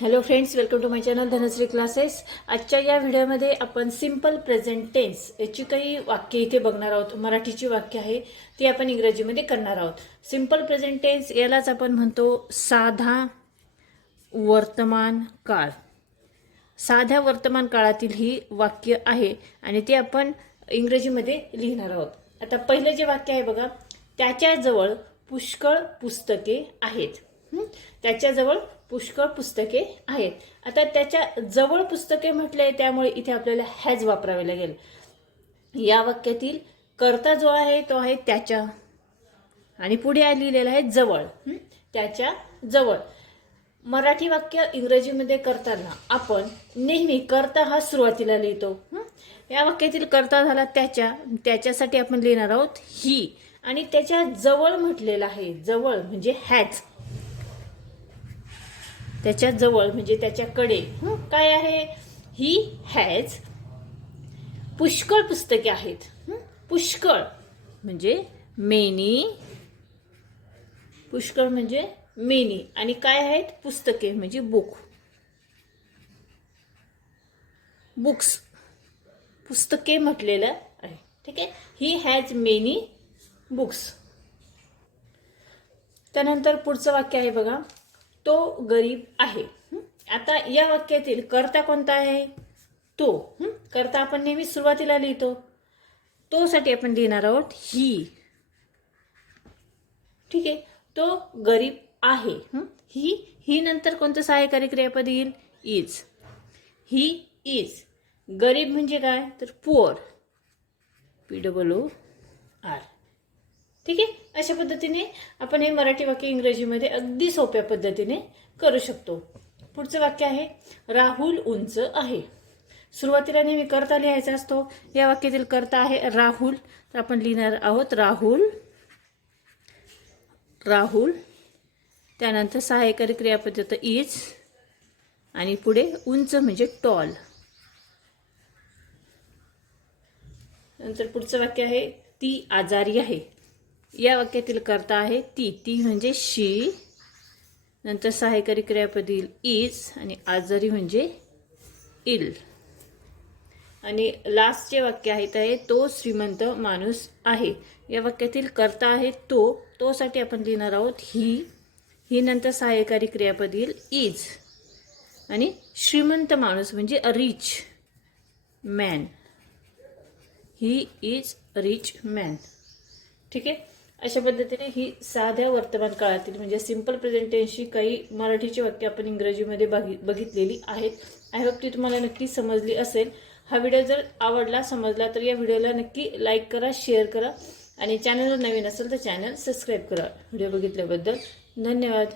Hello friends, welcome to my channel Dhanashree classes. आजच्या या व्हिडिओमध्ये आपण सिंपल प्रेझेंट टेन्स याची काही वाक्य इथे बघणार आहोत. मराठीची वाक्य आहे ती आपण इंग्रजीमध्ये करणार आहोत. सिंपल प्रेझेंट टेन्स यालाच आपण म्हणतो साधा वर्तमान काळ. साध्या वर्तमान काळातील ही वाक्य आहे आणि ते आपण इंग्रजीमध्ये लिहिणार आहोत. आता पहिलं जे वाक्य आहे बघा, त्याच्याजवळ पुष्कळ पुस्तके आहेत. त्याच्याजवळ पुष्कळ पुस्तके आहेत. आता त्याच्या जवळ पुस्तके म्हटले त्यामुळे इथे आपल्याला हॅज वापरावे लागेल. या वाक्यातील कर्ता जो आहे तो आहे त्याच्या आणि पुढे लिहिलेला आहे जवळ. त्याच्या जवळ. मराठी वाक्य इंग्रजीमध्ये करताना आपण नेहमी कर्ता हा सुरुवातीला लिहितो. या वाक्यातील कर्ता झाला त्याच्या, त्याच्यासाठी आपण लिहिणार आहोत ही. आणि त्याच्या जवळ म्हटलेला आहे, जवळ म्हणजे हॅज. त्याच्या जवळ म्हणजे त्याच्याकडे काय आहे, ही हॅज पुष्कळ पुस्तके आहेत. पुष्कळ म्हणजे मेनी, पुष्कळ म्हणजे मेनी आणि काय आहेत पुस्तके म्हणजे बुक, बुक्स, पुस्तके म्हटलेलं आहे. ठीक आहे, ही हॅज मेनी बुक्स. त्यानंतर पुढचं वाक्य आहे बघा, तो गरीब आहे. आता या वाक्यातील कर्ता कोणता आहे, तो. कर्ता आपण नेहमी सुरुवातीला लिहितो, तो साठी आपण लिहिणार आहोत ही. ठीक आहे, तो गरीब आहे. ही नंतर कोणतं सहाय्यकारी क्रियापद येईल, इज. He is. गरीब म्हणजे काय तर पुअर, POOR. ठीक आहे, अशा पद्धतीने आपण हे मराठी वाक्य इंग्रजीमध्ये अगदी सोप्या पद्धतीने करू शकतो. पुढचं वाक्य आहे, राहुल उंच आहे. सुरुवातीला नेहमी कर्ता लिहायचा असतो. या वाक्यातील कर्ता आहे राहुल, तर आपण लिहिणार आहोत राहुल, राहुल. त्यानंतर सहाय्यकारी क्रियापद इज आणि पुढे उंच म्हणजे टॉल. नंतर पुढचं वाक्य आहे, ती आजारी आहे. या वाक्यातील कर्ता आहे ती, ती म्हणजे शी. नंतर सहाय्यकारी क्रियापद येईल इज आणि आजारी म्हणजे इल. आणि लास्ट जे वाक्य आहे ते तो श्रीमंत माणूस आहे. या वाक्यातील कर्ता आहे तो, तो साठी आपण लिहिणार आहोत ही. ही नंतर सहाय्यकारी क्रियापद येईल इज आणि श्रीमंत माणूस म्हणजे a rich man. He is a rich man. ठीक आहे, अशा पद्धतीने ही साध्या वर्तमान काळातील म्हणजे सिंपल प्रेझेंट टेन्सची काही मराठीची वाक्य आपण इंग्रजीमध्ये बघितलेली आहेत. आय होप ती तुम्हाला नक्की समजली असेल. हा व्हिडिओ जर आवडला, समजला तर या व्हिडिओला नक्की लाईक करा, शेअर करा आणि चॅनलवर नवीन असेल तर चॅनल सबस्क्राईब करा. व्हिडिओ बघितल्याबद्दल धन्यवाद.